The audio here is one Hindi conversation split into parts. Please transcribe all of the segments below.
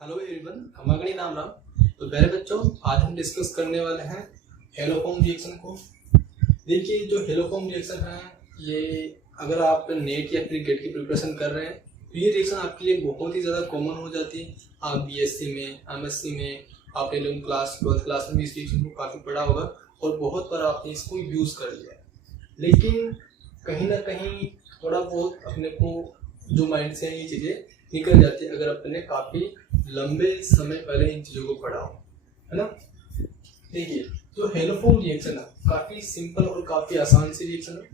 हेलो एवरीवन, हमागणी नाम राम। तो प्यारे बच्चों, आज हम डिस्कस करने वाले हैं हेलोफॉर्म रिएक्शन को। देखिए, जो हेलोफॉर्म रिएक्शन है ये अगर आप नेट या फिर गेट की प्रिपरेशन कर रहे हैं तो ये रिएक्शन आपके लिए बहुत ही ज़्यादा कॉमन हो जाती है। आप बीएससी में, एमएससी में, आपने 11th क्लास 12th क्लास में भी इस रिएक्शन को काफ़ी पढ़ा होगा और बहुत बार आपने इसको यूज़ कर लिया है। लेकिन कहीं ना कहीं थोड़ा बहुत अपने को जो माइंड से ये चीज़ें निकल जाती है अगर अपने काफ़ी लंबे समय पहले इन चीज़ों को पढ़ा हो, है ना। देखिए, जो हेलोफॉर्म रिएक्शन है काफ़ी सिंपल और काफ़ी आसान सी रिएक्शन है।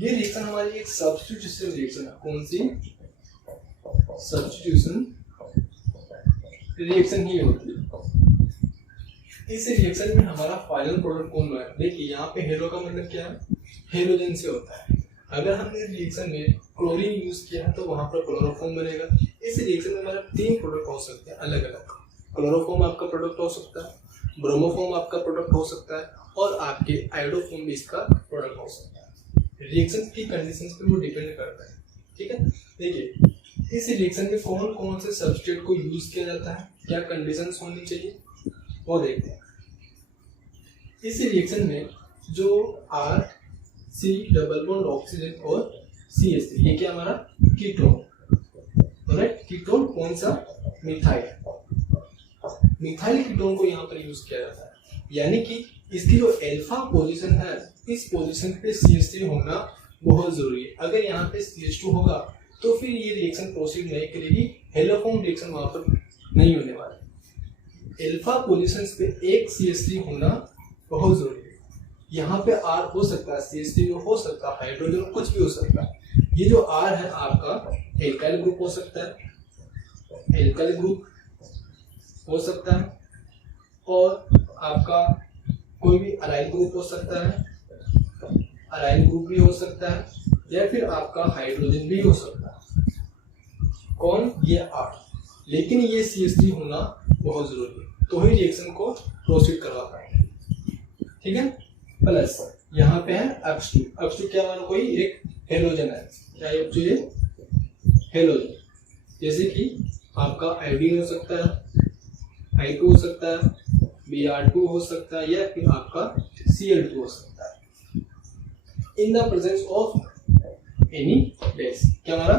ये रिएक्शन हमारी एक सब्स्टिट्यूशन रिएक्शन है। कौन सी? सब्स्टिट्यूशन रिएक्शन ही होती है। इस रिएक्शन में हमारा फाइनल प्रोडक्ट कौन है? देखिए, यहाँ पे हेलो का मतलब क्या है? हेलोजन से होता है। अगर हमने रिएक्शन में क्लोरीन यूज किया है तो वहां पर क्लोरोफॉर्म बनेगा। इस रिएक्शन में हमारा 3 प्रोडक्ट हो सकते हैं अलग अलग। क्लोरोफॉर्म आपका प्रोडक्ट हो सकता है, ब्रोमोफॉर्म आपका प्रोडक्ट हो सकता है और आपके आयोडोफॉर्म भी इसका प्रोडक्ट हो सकता है। रिएक्शन की कंडीशंस पे वो डिपेंड करता है, ठीक है। देखिए, इस रिएक्शन में कौन कौन से सब्सट्रेट को यूज किया जाता है, क्या कंडीशंस होनी चाहिए वो देखते हैं। इस रिएक्शन में जो R C double bond oxygen और CH3, ये क्या हमारा कीटोन, राइट। कीटोन कौन सा? मिथाइल। मिथाइल कीटोन को यहाँ पर यूज किया जाता है, यानी कि इसकी जो अल्फा पोजीशन है इस पोजीशन पे CH3 होना बहुत जरूरी है। अगर यहाँ पे CH2 होगा तो फिर ये रिएक्शन प्रोसीड नहीं करेगी, हेलोफॉर्म रिएक्शन वहां पर नहीं होने वाला। अल्फा पोजीशन पे एक CH3 होना बहुत जरूरी है। यहाँ पे R हो सकता है, CH3 हो सकता है, हाइड्रोजन कुछ भी हो सकता है। ये जो R है आपका एल्काइल ग्रुप हो सकता है, एल्काइल ग्रुप हो सकता है और आपका कोई भी अराइल ग्रुप हो सकता है, अराइल ग्रुप भी हो सकता है या फिर आपका हाइड्रोजन भी हो सकता है। कौन? ये R। लेकिन ये CH3 होना बहुत जरूरी है तो ही रिएक्शन को प्रोसीड करवा पाएंगे, ठीक है। प्लस यहाँ पे है H2। H2 क्या मानो? कोई एक हेलोजन है। क्या ये हेलोजन? जैसे कि आपका आयोडीन हो सकता है, I2 हो सकता है, Br2 हो सकता है या फिर आपका Cl2 हो सकता है। In the presence of any base, क्या हमारा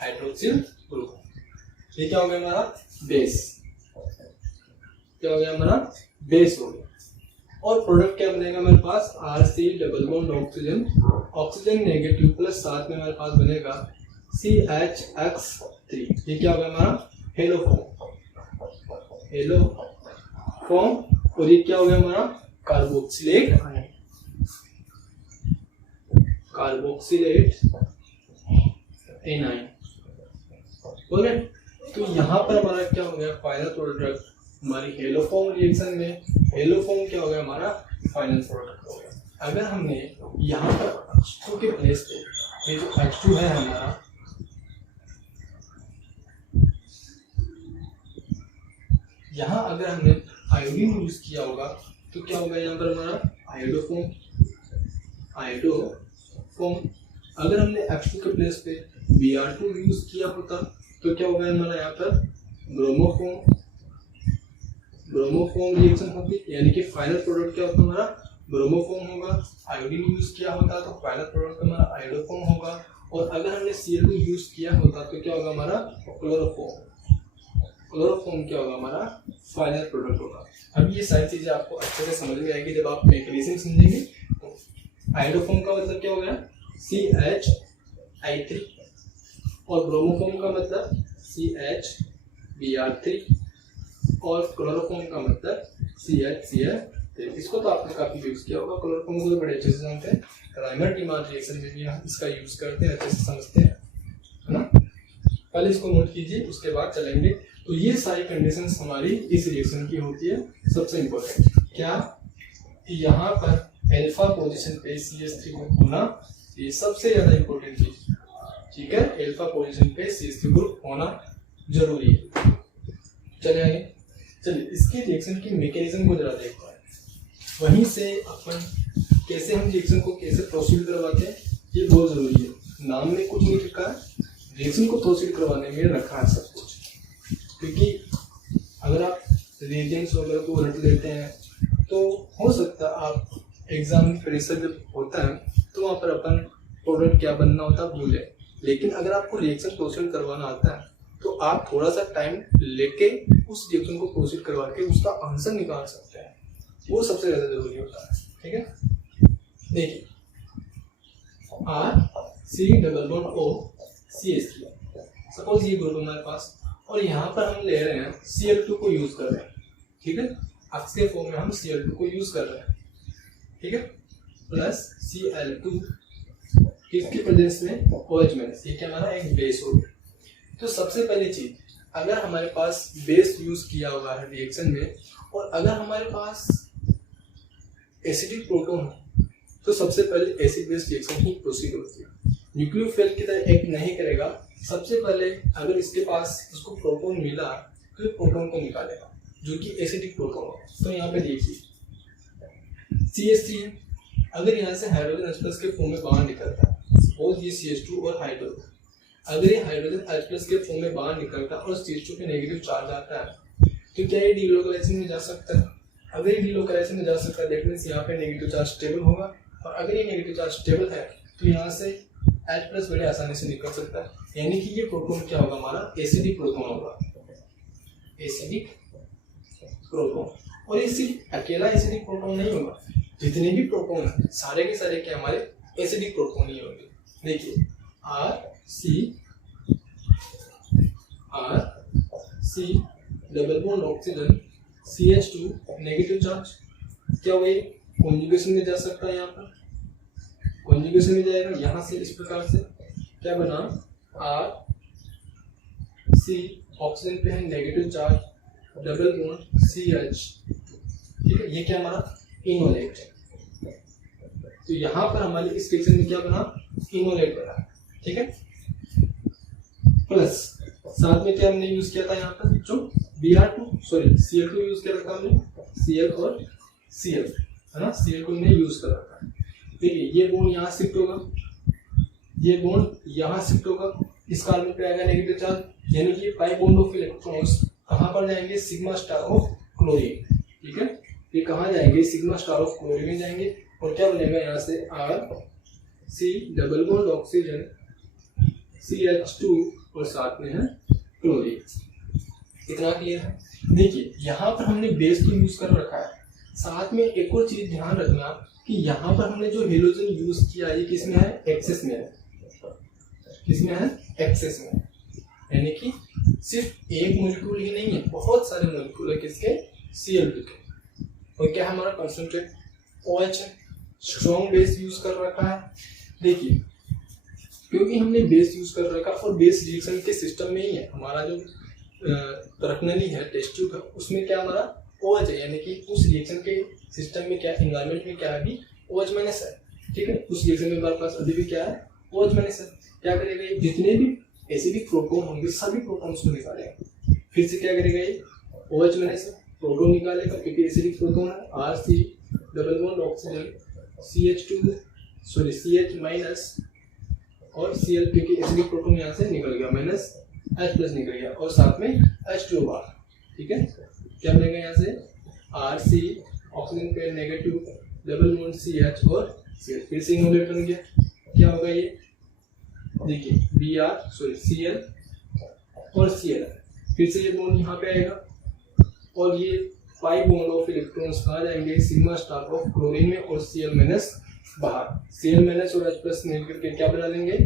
हाइड्रोक्सिल ग्रुप। ये क्या हो गया हमारा? बेस। क्या हो गया हमारा? बेस हो गया। और प्रोडक्ट क्या बनेगा हमारे पास? RC double bond oxygen, oxygen negative plus साथ में हमारे पास बनेगा CHX3। ये क्या होगा हमारा? हेलोफॉर्म। हेलोफॉर्म। और ये क्या हो गया हमारा? Carboxylate ion, carboxylate A9. बोले तो यहाँ पर हमारा क्या हो गया? फाइनल प्रोडक्ट हमारी हेलोफॉर्म रिएक्शन में हेलोफॉर्म क्या हो गया हमारा? फाइनल प्रोडक्ट हो गया। अगर हमने यहाँ पर H2 के प्लेस पे ये जो H2 है हमारा, यहाँ अगर हमने आयोडीन यूज किया होगा तो क्या होगा यहाँ पर हमारा? आयोडोफॉर्म। आयोडोफॉर्म। अगर हमने H2 के प्लेस पे Br2 यूज किया होता तो क्या होगा हमारा यहाँ पर? ब्रोमोफॉर्म। ब्रोमोफॉर्म रिएक्शन होगी, यानी कि फाइनल प्रोडक्ट क्या होता है हमारा? ब्रोमोफॉर्म होगा। आयोडीन यूज किया होता तो फाइनल प्रोडक्ट हमारा आयोडोफॉर्म होगा। और अगर हमने Cl2 यूज किया होता तो क्या होगा हमारा? क्लोरोफॉर्म। क्लोरोफॉर्म क्या होगा हमारा? फाइनल प्रोडक्ट होगा। अब ये सारी चीजें आपको अच्छे से समझ में आएगी जब आप मैकेनिज्म समझेंगे। आयोडोफॉर्म का मतलब क्या हो गया? CHI3 और ब्रोमोफॉर्म का मतलब CHBr3 और क्लोरोफॉर्म का मतलब CHCl3। इसको तो आपने काफी यूज किया होगा। क्लोरोफॉर्म को तो बड़े अच्छे से जानते हैं। राइमर-टीमार रिएक्शन में भी हम इसका यूज करते हैं, अच्छे से समझते हैं, है ना। पहले इसको नोट कीजिए, उसके बाद चलेंगे। तो ये सारी कंडीशंस हमारी इस रिएक्शन की होती है। सबसे इम्पोर्टेंट क्या? यहाँ पर अल्फा पोजीशन पे CH3 ग्रुप होना, ये सबसे ज्यादा इम्पोर्टेंट चीज, ठीक है। अल्फा पोजीशन पे CH3 ग्रुप होना जरूरी है। चले आगे। चलिए इसके रिएक्शन की मैकेनिज्म को जरा देखते हैं। वहीं से अपन कैसे हम रिएक्शन को कैसे प्रोसीड करवाते हैं ये बहुत जरूरी है। नाम में कुछ नहीं लिखा है, रिएक्शन को प्रोसीड करवाने में रखा है सब कुछ। क्योंकि रिएजेंट्स वगैरह को रट लेते हैं, तो हो सकता है आप एग्जाम में प्रेशर जब होता है तो वहाँ पर अपन प्रोडक्ट क्या बनना होता है भूले। लेकिन अगर आपको रिएक्शन प्रोसीड करवाना आता है तो आप थोड़ा सा टाइम लेके उस रिएक्शन को प्रोसीड करवा के उसका आंसर निकाल सकते हैं, वो सबसे ज़्यादा जरूरी होता है। ठीक है, देखिए R(C)O(CH3), सपोज ये ग्रुप हमारे पास, और यहाँ पर हम ले रहे हैं Cl2 को यूज कर रहे हैं। ठीक है, अक्सर फॉर्म में हम Cl2 को यूज कर रहे हैं। ठीक है, प्लस Cl2 किसकी प्रेजेंस में, OH माइनस, ये क्या हमारा एक बेस हो गया। तो सबसे पहली चीज, अगर हमारे पास बेस यूज किया हुआ है रिएक्शन में और अगर हमारे पास एसिडिक प्रोटोन हो तो सबसे पहले एसिड बेस रिएक्शन ही प्रोसीड होती है। न्यूक्लियोफिल की तरह एक्ट नहीं करेगा, सबसे पहले अगर इसके पास इसको प्रोटोन मिला तो प्रोटोन को निकालेगा जो कि एसिडिक प्रोटोन हो। तो यहाँ पे देखिए CH3 है, अगर यहाँ से हाइड्रोजन H+ के फॉर्म में बाहर निकलता है, सपोज ये CH2 और हाइड्रोजन, अगर ये हाइड्रोजन H+ के फॉर्म में बाहर निकलता है और CH2 पे नेगेटिव चार्ज आता है तो क्या ये डीलोकलाइजेशन में जा सकता है? अगर ये डीलोकलाइजेशन में जा सकता है दैट मींस यहाँ पे नेगेटिव चार्ज स्टेबल होगा, और अगर ये नेगेटिव चार्ज स्टेबल है तो यहाँ से H+ बड़े आसानी से निकल सकता है, यानी कि ये प्रोटोन क्या होगा, हमारा एसिडिक प्रोटोन होगा, एसिडिक प्रोटोन। और ये सिर्फ अकेला एसिडिक प्रोटोन नहीं होगा, जितने भी प्रोटोन है सारे के सारे क्या हमारे एसिडिक प्रोटोन ही होंगे। देखिए R(C) double bond oxygen CH2 negative charge, क्या हुआ, कॉन्जुगेशन में जा सकता है, यहाँ पर कॉन्जुगेशन में जाएगा, यहाँ से इस प्रकार से क्या बना R(C) ऑक्सीजन पे है negative charge double bond CH। ठीक है, ये क्या हमारा इनोलेट है, तो यहाँ पर हमारे इस रिएक्शन में क्या बना, इनोलेट बना। ठीक है, प्लस साथ में क्या हमने यूज किया था यहाँ पर, जो Cl2 यूज किया था हमने, Cl और Cl है ना, Cl को हमने यूज कर रखा है। देखिए ये बॉन्ड यहाँ शिफ्ट होगा, ये बॉन्ड यहाँ शिफ्ट होगा, इस कार्बन पे आएगा नेगेटिव चार्ज, यानी कि पाई बॉन्ड ऑफ इलेक्ट्रॉन्स कहाँ पर जाएंगे, सिग्मा स्टार ऑफ क्लोरीन। ठीक है, ये कहाँ जाएंगे, सिग्मा स्टार ऑफ क्लोरीन में जाएंगे, और क्या बनेगा यहाँ से R(C) double bond oxygen CH2 और साथ में है क्लोरीन। इतना क्लियर है। देखिए यहाँ पर हमने बेस तो यूज कर रखा है, साथ में एक और चीज ध्यान रखना कि यहाँ पर हमने जो हेलोजन यूज किया ये किसमें है, एक्सेस में है, किसमें है, एक्सेस में, यानी कि सिर्फ एक मॉलिक्यूल ही नहीं है, बहुत सारे मॉलिक्यूल है किसके, Cl2 के। और क्या हमारा कंसंट्रेट OH है, स्ट्रॉन्ग बेस यूज कर रखा है। देखिए क्योंकि हमने बेस यूज कर रखा और बेस रिएक्शन के सिस्टम में ही है, हमारा जो रखनली है, टेस्ट ट्यूब है, उसमें क्या हमारा OH है, यानी कि उस रिएक्शन के सिस्टम में क्या, एनवायरनमेंट में क्या है, अभी OH माइनस है। ठीक है, उस रिएक्शन में हमारे पास अभी भी क्या है, OH माइनस है। क्या करेगा ये, जितने भी एसिडिक प्रोटोन होंगे सभी प्रोटॉन्स को निकालेगा, फिर से क्या करेगा ये, OH माइनस प्रोटोन निकालेगा क्योंकि एसिडिक प्रोटोन है, R(C) double bond oxygen CH minus और Cl क्योंकि एसिडिक प्रोटोन यहाँ से निकल गया, माइनस H+ निकल गया, और साथ में H2 बार। ठीक है, क्या मिलेगा यहाँ से R(C) ऑक्सीजन पे नेगेटिव डबल बॉन्ड CH और Cl, फिर से इनोलेट बन गया, क्या होगा ये, देखिए Cl और Cl, फिर से ये बॉन्ड यहाँ पे आएगा और ये पाई बॉन्ड ऑफ इलेक्ट्रॉन्स कहाँ जाएंगे, सिग्मा स्टार ऑफ क्लोरीन में और Cl माइनस बाहर, Cl माइनस और H+ मिलकर के क्या बना लेंगे,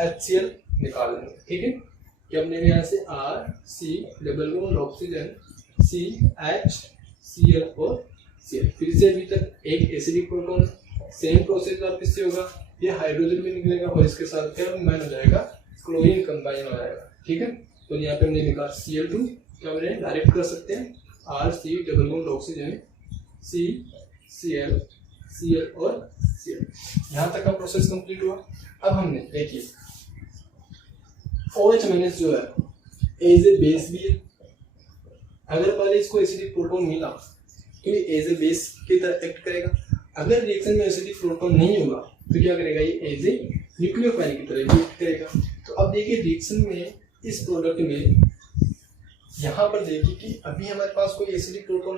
HCl निकाल लेंगे। ठीक है, क्या बनेगा यहाँ से R(C) double bond oxygen CH Cl और Cl, फिर से अभी तक एक एसिडिक प्रोटोन, सेम प्रोसेस वापस से होगा, ये हाइड्रोजन भी निकलेगा और इसके साथ क्या कंबाइन हो जाएगा, क्लोरीन कंबाइन हो जाएगा। ठीक है, तो यहाँ पे हमने लिखा Cl2, क्या हमने डायरेक्ट कर सकते हैं R(C) double bond oxygen Cl और Cl। यहाँ तक का प्रोसेस कंप्लीट हुआ। अब हमने देखिए OH माइनस जो है एज ए बेस भी है, अगर पहले इसको एसिडिक प्रोटोन मिला तो ये एज ए बेस की तरह एक्ट करेगा, अगर रिएक्शन में एसिडिक प्रोटोन नहीं होगा तो क्या करेगा, ये एज ए न्यूक्लियोफाइल की तरह एक्ट करेगा। तो अब देखिए रिएक्शन में इस प्रोडक्ट में यहाँ पर देखिए कि अभी हमारे पास कोई एसिडिक प्रोटॉन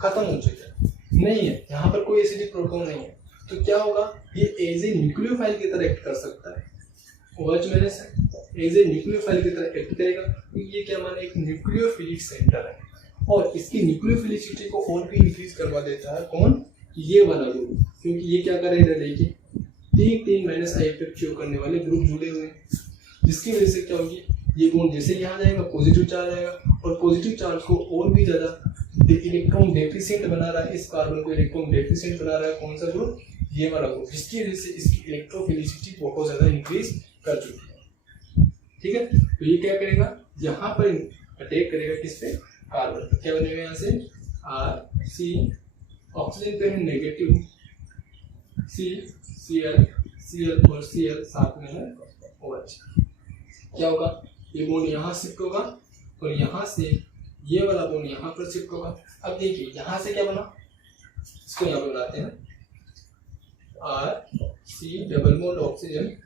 खत्म हो चुका है, नहीं है, यहाँ पर कोई एसिडिक प्रोटॉन नहीं है, तो क्या होगा, ये एज ए न्यूक्लियोफाइल की तरह एक्ट कर सकता है। OH minus as a nucleophile की तरह एक्ट करेगा, तो ये क्या माना, एक न्यूक्लियोफिलिक सेंटर है और इसकी न्यूक्लियोफिलिसिटी को और भी इंक्रीज करवा देता है कौन, ये वाला ग्रुप, क्योंकि ये क्या करेगा, देखिए 3 माइनस आई इफेक्ट शो करने वाले ग्रुप जुड़े हुए हैं, जिसकी वजह से क्या होगी, ये बॉन्ड जैसे यहाँ जाएगा पॉजिटिव चार्ज आएगा और पॉजिटिव चार्ज को और भी ज्यादा इलेक्ट्रॉन डेफिशिएंट बना रहा है, इस कार्बन को इलेक्ट्रॉन डेफिशिएंट बना रहा है कौन सा ग्रुप, ये वाला ग्रुप, जिसकी वजह से इसकी इलेक्ट्रोफिलिसिटी बहुत ज्यादा इंक्रीज कर चुकी है। ठीक है, तो ये क्या करेगा, यहाँ पर अटैक करेगा किस पे, कार्बन पे। क्या बनेगा यहाँ से R ऑक्सीजन पे है नेगेटिव, Cl और Cl साथ में है OH। क्या होगा, ये बॉन्ड यहाँ शिफ्ट होगा और यहाँ से ये वाला बॉन्ड यहाँ पर शिफ्ट होगा। अब देखिए यहाँ से क्या बना, इसको यहाँ पे बनाते हैं R double bond oxygen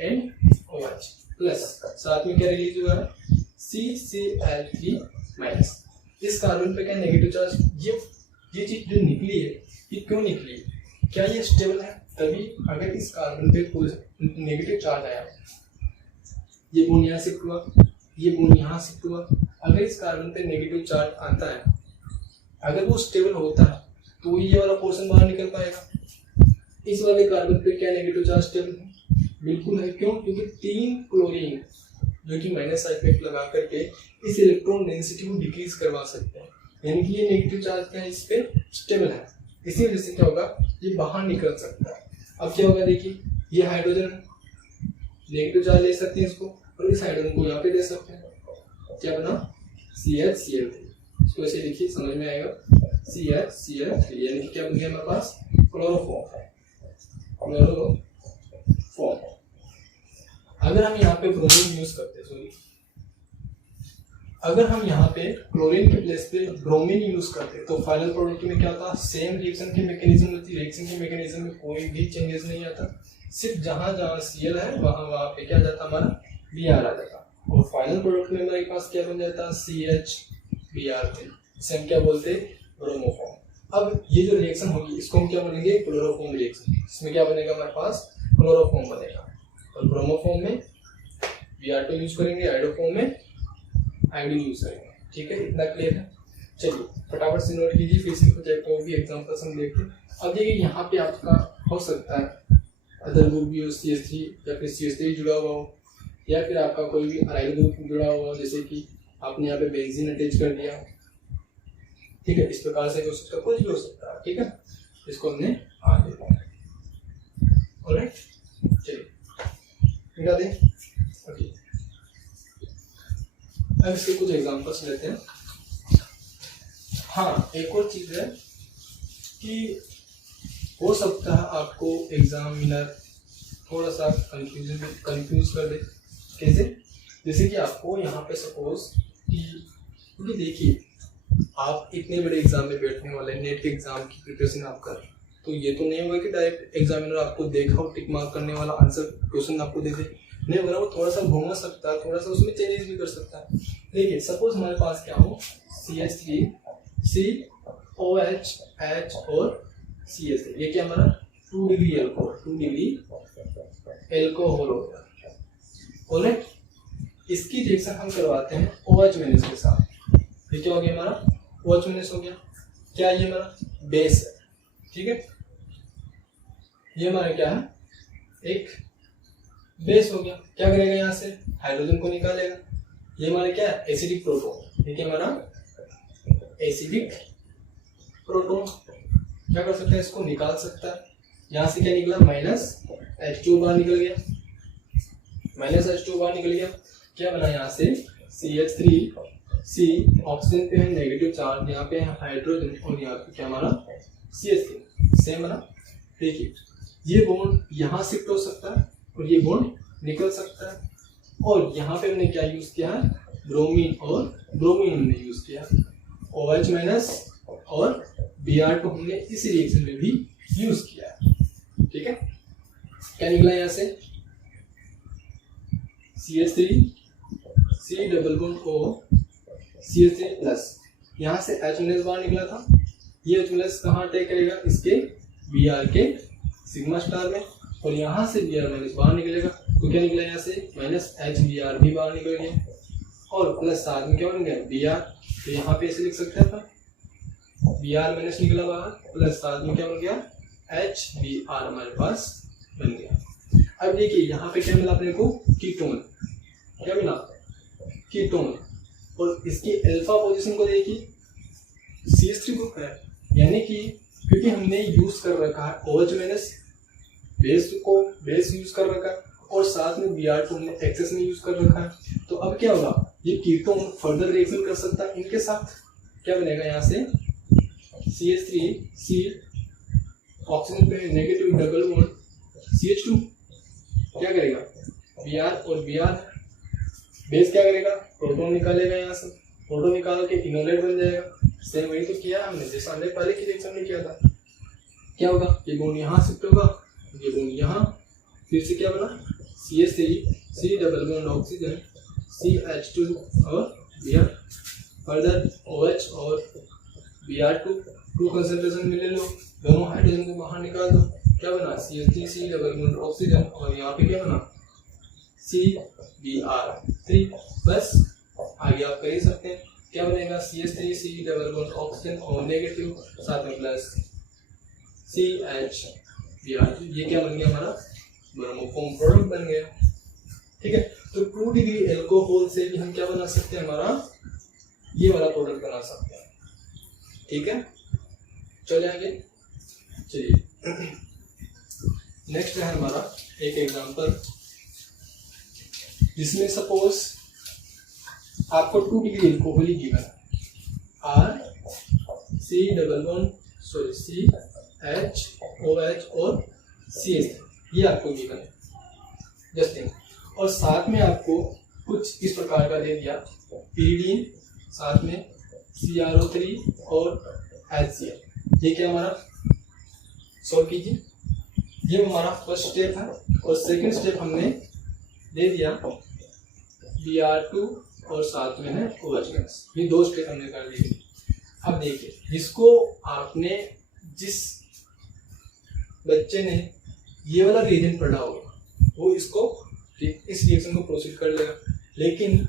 and OH plus, साथ में क्या रिलीज हुआ है CCl3 माइनस। इस कार्बन पे क्या नेगेटिव चार्ज, ये चीज जो निकली है ये क्यों निकली है, क्या ये स्टेबल है, तभी अगर इस कार्बन पे कोई नेगेटिव चार्ज आया, ये बॉन्ड यहाँ शिफ्ट हुआ, ये बॉन्ड यहाँ शिफ्ट हुआ, अगर इस कार्बन पे नेगेटिव चार्ज आता है, अगर वो स्टेबल होता है तो ये वाला पोर्शन बाहर निकल पाएगा। इस वाले कार्बन पे क्या नेगेटिव चार्ज स्टेबल है, बिल्कुल है, क्यों, क्योंकि 3 क्लोरीन जो कि माइनस इफेक्ट लगा करके इस इलेक्ट्रॉन डेंसिटी को डिक्रीज करवा सकते हैं, यानी कि ये नेगेटिव चार्ज क्या है, इस पे स्टेबल है, इसी वजह से क्या होगा, ये बाहर निकल सकता है। अब क्या होगा, देखिए ये हाइड्रोजन नेगेटिव चार्ज ले सकते हैं इसको और इस हाइड्रोजन को यहाँ पे दे सकते हैं, क्या बना CH-Cl3, इसको ऐसे लिखिए समझ में आएगा, CH-Cl3 यानी कि क्या बन गया हमारे पास क्लोरोफॉर्म। अगर हम यहाँ पे ब्रोमीन यूज करते हैं, सॉरी, अगर हम यहाँ पे क्लोरीन के प्लेस पे ब्रोमीन यूज करते तो फाइनल प्रोडक्ट में क्या होता, सेम रिएक्शन की मैकेनिज्म होती, रिएक्शन की मैकेनिज्म में कोई भी चेंजेस नहीं आता, सिर्फ जहां जहां Cl है वहां पे क्या जाता, हमारा Br आ जाता और फाइनल प्रोडक्ट में हमारे पास क्या बन जाता, CH-Br3, इसे हम क्या बोलते हैं, ब्रोमोफॉर्म। अब ये जो रिएक्शन होगी इसको हम क्या बोलेंगे, क्लोरोफॉर्म रिएक्शन। इसमें क्या बनेगा, हमारे पास क्लोरोफॉर्म बनेगा और ब्रोमोफॉर्म में Br2 यूज करेंगे, आइडोफॉर्म में आयोडीन यूज करेंगे। ठीक है, इतना क्लियर है। चलिए फटाफट से नोट कीजिए, फिर इसके कुछ एक और भी एग्जांपल्स हम देखते हैं। अब देखिए यहाँ पे आपका हो सकता है अदर ग्रुप भी हो, CH3 या फिर CH3 जुड़ा हुआ हो, या फिर आपका कोई भी अराइल ग्रुप जुड़ा हुआ हो, जैसे कि आपने यहाँ पे बेंजीन अटैच कर दिया। ठीक है, इस प्रकार से हो सकता है, कुछ भी हो सकता है। ठीक है, इसको हमने आगे ऑलराइट, चलिए मिटा दें। ओके, अब इसके कुछ एग्जांपल्स लेते हैं। हाँ, एक और चीज है कि हो सकता है आपको एग्जामिनर थोड़ा सा कंफ्यूज कर दे। कैसे, जैसे कि आपको यहाँ पे सपोज कि देखिए आप इतने बड़े एग्जाम में बैठने वाले, नेट के एग्जाम की प्रिपरेशन आप कर, तो ये तो नहीं होगा कि डायरेक्ट एग्जामिनर आपको देखा और टिक मार्क करने वाला आंसर क्वेश्चन आपको दे दे, नहीं होगा, वो थोड़ा सा घुमा सकता है, थोड़ा सा उसमें चेंजेस भी कर सकता है। देखिए सपोज हमारे पास क्या हो, CH3 COH H और CH3, ये क्या हमारा 2 डिग्री एल्कोहल हो गया। ऑलराइट, इसकी रिएक्शन हम करवाते हैं OH माइनस के साथ। ये क्या हो गया हमारा, OH माइनस हो गया। क्या ये हमारा बेस है, ठीक है, ये हमारा क्या है, एक बेस हो गया। क्या करेगा, यहाँ से हाइड्रोजन को निकालेगा, ये हमारा क्या है, एसिडिक प्रोटोन। ये क्या हमारा एसिडिक प्रोटोन, क्या कर सकता है, इसको निकाल सकता है। यहाँ से क्या निकला, -H2 बाहर निकल गया, -H2 बाहर निकल गया। क्या बना यहाँ से, CH3C, ऑक्सीजन पे है नेगेटिव चार्ज, यहाँ पे है हाइड्रोजन और यहाँ पे क्या हमारा CH3, सेम बना। देखिए ये बॉन्ड यहाँ शिफ्ट हो सकता है और ये बॉन्ड निकल सकता है। और यहाँ पे हमने क्या यूज किया है, ब्रोमीन, और ब्रोमीन हमने यूज किया OH माइनस और Br को हमने इस रिएक्शन में भी यूज किया है। ठीक है, क्या निकला यहाँ से, CH3 C double bond O CH3 plus, यहाँ से H माइनस बाहर निकला था, ये H माइनस कहाँ अटैक करेगा, इसके Br के सिग्मा स्टार में, और यहाँ से Br माइनस बाहर निकलेगा, तो क्या निकला यहाँ से माइनस HBr भी बाहर निकल गया, और प्लस साथ में क्या बन गया Br, तो यहाँ पे ऐसे लिख सकते हैं अपन Br माइनस निकला बाहर, प्लस साथ में क्या बन गया HBr हमारे पास बन गया। अब देखिए यहाँ पे क्या मिला अपने को, कीटोन, क्या मिला कीटोन, और इसकी अल्फा पोजीशन को देखिए CH3 ग्रुप है, यानी कि क्योंकि हमने यूज कर रखा है OH माइनस बेस यूज कर रखा है, और साथ में Br2 हमने एक्सेस में यूज कर रखा है, तो अब क्या होगा, ये कीटोन फर्दर रिएक्शन कर सकता है इनके साथ, क्या बनेगा यहाँ से CH3C ऑक्सीजन पे नेगेटिव डबल बॉन्ड CH2 क्या करेगा Br, और Br बेस क्या करेगा, प्रोटॉन निकालेगा, यहाँ से प्रोटॉन निकाल के इनोलेट बन जाएगा। सेम वही तो किया हमने जैसा हमने पहले की रिएक्शन में किया था। क्या होगा, ये बॉन्ड यहाँ शिफ्ट होगा, ये बॉन्ड यहाँ, फिर से क्या बना CH3C double bond oxygen CH2 और Br, फर्दर OH और Br2 टू कंसंट्रेशन मिले लो, दोनों हाइड्रोजन को बाहर निकाल दो, क्या बना CH3C डबल बॉन्ड ऑक्सीजन, और यहाँ पे क्या बना CBr3, बस आगे आप कर ही सकते हैं, क्या बनेगा CH3C डबल बॉन्ड ऑक्सीजन और नेगेटिव साथ में प्लस CHBr, ये क्या बन गया हमारा ब्रोमोफॉर्म प्रोडक्ट बन गया। ठीक है, तो 2 डिग्री एल्कोहल से भी हम क्या बना सकते हैं, हमारा ये वाला प्रोडक्ट बना सकते हैं। ठीक है, चले आगे, चलिए नेक्स्ट है हमारा एक एग्जांपल, जिसमें सपोज आपको 2 डिग्री एल्कोहल ही given C double bond CHOH और CH, ये आपको गिवन है जस्ट, और साथ में आपको कुछ इस प्रकार का दे दिया pyridine, साथ में CrO3 और HCl। ये क्या हमारा सॉल्व कीजिए, ये हमारा फर्स्ट स्टेप है, और सेकंड स्टेप हमने दे दिया Br2 और साथ में है OH, ये 2 स्टेप हमने कर दिए। अब देखिए, जिसको आपने जिस बच्चे ने ये वाला रिएजेंट पढ़ा होगा वो इसको इस रिएक्शन को प्रोसीड कर लेगा, लेकिन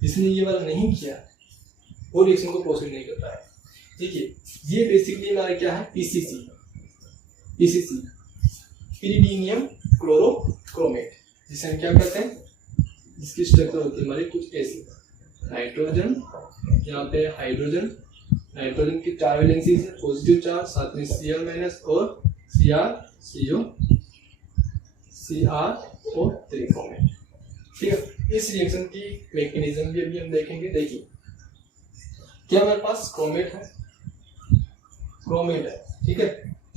जिसने ये वाला नहीं किया वो रिएक्शन को प्रोसीड नहीं करता है। देखिए, ये बेसिकली हमारा क्या है PCC, pyridinium क्लोरोक्रोमेट, जिसे हम क्या कहते हैं, जिसकी स्ट्रक्चर होती है हमारी कुछ ऐसी, नाइट्रोजन, यहाँ पे हाइड्रोजन, नाइट्रोजन की 4 वैलेंसी है, पॉजिटिव चार्ज, साथ में Cl माइनस और CrCO CrO3 फॉर्मेट। ठीक है, इस रिएक्शन की मैकेनिज्म भी अभी हम देखेंगे। देखिए, क्या हमारे पास क्रोमेट है, ठीक है,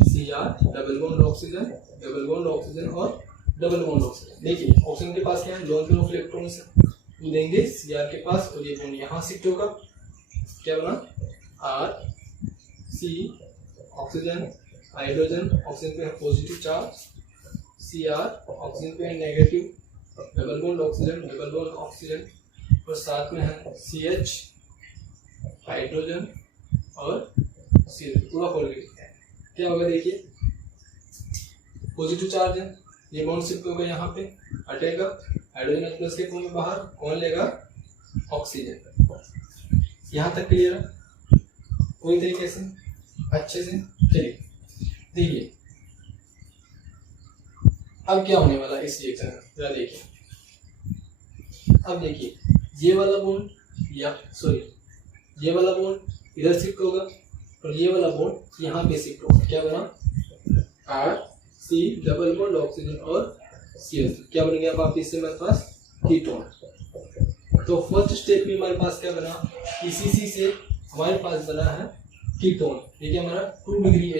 Cr डबल बॉन्ड ऑक्सीजन और डबल बॉन्ड ऑक्सीजन। देखिए, ऑक्सीजन के पास क्या है, लोन पेयर ऑफ इलेक्ट्रॉन्स है, तो देंगे Cr के पास, और ये बॉन्ड यहाँ शिफ्ट होगा, क्या बना R C oxygen, hydrogen, oxygen पे है पॉजिटिव चार्ज, Cr ऑक्सीजन पे है नेगेटिव, डबल बॉन्ड ऑक्सीजन, और साथ में है CH हाइड्रोजन और CH, पूरा खोल के क्या होगा, देखिए पॉजिटिव चार्ज है, ये बॉन्ड शिफ्ट होगा, यहाँ पे हटेगा, हाइड्रोजन प्लस के फॉर्म में बाहर, कौन लेगा ऑक्सीजन। यहाँ तक क्लियर है, पूरी तरीके से अच्छे से। चलिए देखिए अब क्या होने वाला इस रिएक्शन में, जरा देखिए। अब देखिए, ये वाला बॉन्ड इधर शिफ्ट होगा, और ये वाला बॉन्ड यहाँ पे शिफ्ट होगा, क्या बना R C double bond oxygen और CH, क्या बन गया वापिस से हमारे पास कीटोन। तो फर्स्ट स्टेप में हमारे पास क्या बना, PCC से हमारे पास बना है कीटोन। देखिए हमारा 2 degree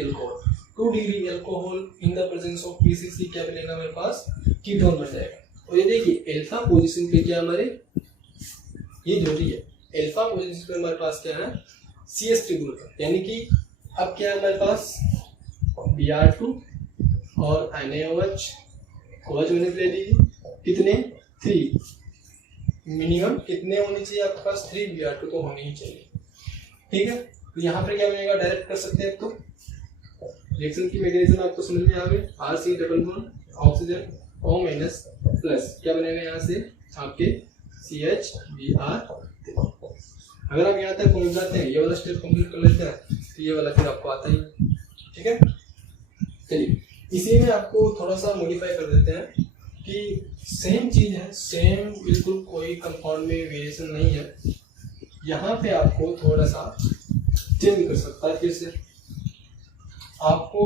alcohol in the presence of PCC क्या बनेगा हमारे पास, कीटोन बन जाएगा। और ये देखिए अल्फा पोजीशन पे क्या हमारे ये जो है अल्फा पोजीशन पे हमारे पास क्या है CH3 ग्रुप है, यानी कि अब क्या है हमारे पास Br2 और NaOH, OH मैंने ले लीजिए कितने 3, मिनिमम कितने होने चाहिए आपके पास, 3 Br2 तो होने ही चाहिए। ठीक है, तो यहाँ पर क्या बनेगा, डायरेक्ट कर सकते हैं। तो रिएक्शन की मैकेनिज्म आपको समझ में आ गई। RC double bond oxygen O minus plus क्या बनेगा यहाँ से आपके CH2Br। अगर आप यहाँ तक पहुँच जाते हैं, ये वाला स्टेप कंप्लीट कर लेते हैं, तो ये वाला फिर आपको आता ही। ठीक है, चलिए इसी में आपको थोड़ा सा मॉडिफाई कर देते हैं कि सेम चीज है, सेम बिल्कुल कोई कंपाउंड में वेरिएशन नहीं है। यहाँ पे आपको थोड़ा सा चेंज कर सकता है। फिर से आपको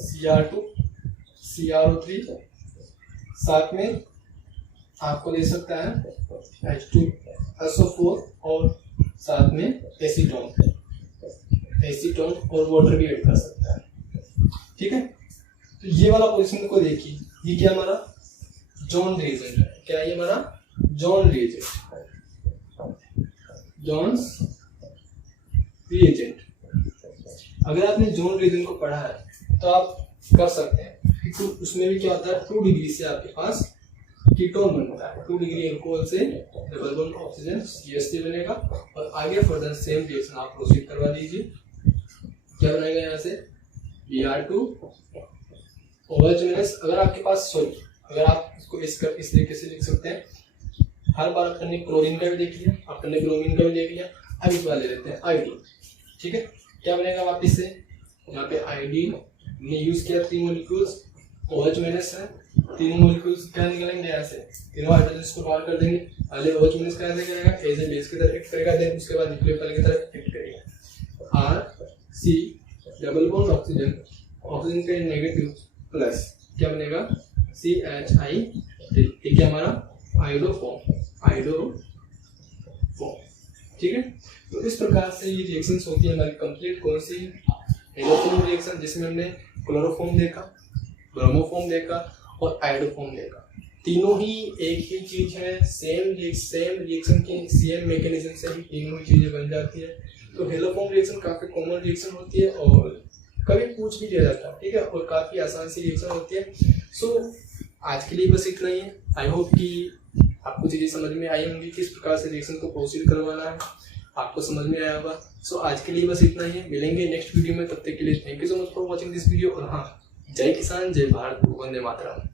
Cr2 CrO3 साथ में आपको दे सकता है H2SO4 और साथ में एसीटोन और वाटर भी ऐड कर सकता है। ठीक है, तो ये वाला पोजीशन को देखिए, ये क्या हमारा जॉन रिएजेंट है। क्या ये हमारा जॉन रिएजेंट। अगर आपने जॉन रिएजेंट को पढ़ा है तो आप कर सकते हैं। तो उसमें भी क्या होता है, 2 डिग्री से आपके पास कीटोन बनता है। 2 डिग्री अल्कोहल से डबल बॉन्ड ऑक्सीजन CH3 बनेगा और आगे फर्दर सेम रिएक्शन आप प्रोसीड करवा दीजिए। क्या बनेगा यहाँ से Br2 OH माइनस। अगर आपके पास अगर आप इसको इस तरीके से लिख सकते हैं, हर बार आपने क्लोरीन का भी देख लिया, आपने ब्रोमीन का भी देख लिया, अब इस बार ले लेते हैं आयोडीन। ठीक है, क्या बनेगा वापिस से यहाँ पे आयोडीन ने यूज किया 3 मॉलिक्यूल्स, OH माइनस है, तीनों मॉलिक्यूल्स क्या निकलेंगे यहाँ से, तीनों हाइड्रोजन को बाहर कर देंगे। पहले OH माइनस क्या करेगा, एज ए बेस की तरह एक्ट करेगा, देन उसके बाद न्यूक्लियोफाइल की तरह एक्ट करेगा। RC डबल बॉन्ड ऑक्सीजन के नेगेटिव प्लस क्या बनेगा CHI3। ये क्या हमारा आयोडोफॉर्म। ठीक है, तो इस प्रकार से ये रिएक्शंस होती है हमारी कंप्लीट। कौन सी, हेलोफॉर्म रिएक्शन जिसमें हमने क्लोरोफॉर्म देखा, ब्रोमोफॉर्म देखा और आयोडोफॉर्म देखा। तीनों ही एक ही चीज है, सेम रिएक्शन की सेम मैकेनिज्म से ही तीनों ही चीजें बन जाती है। तो हेलोफॉर्म रिएक्शन काफी कॉमन रिएक्शन होती है और कभी पूछ भी दिया जाता है। ठीक है, और काफी आसान सी रिएक्शन होती है। सो आज के लिए बस इतना ही है। आई होप कि आपको चीजें समझ में आई होंगी, किस प्रकार से रिएक्शन को प्रोसीड करवाना है, आपको समझ में आया होगा। सो आज के लिए बस इतना ही है, मिलेंगे नेक्स्ट वीडियो में। तब तक के लिए thank you so much for watching this video. और हाँ, जय किसान, जय भारत, वंदे मातरम।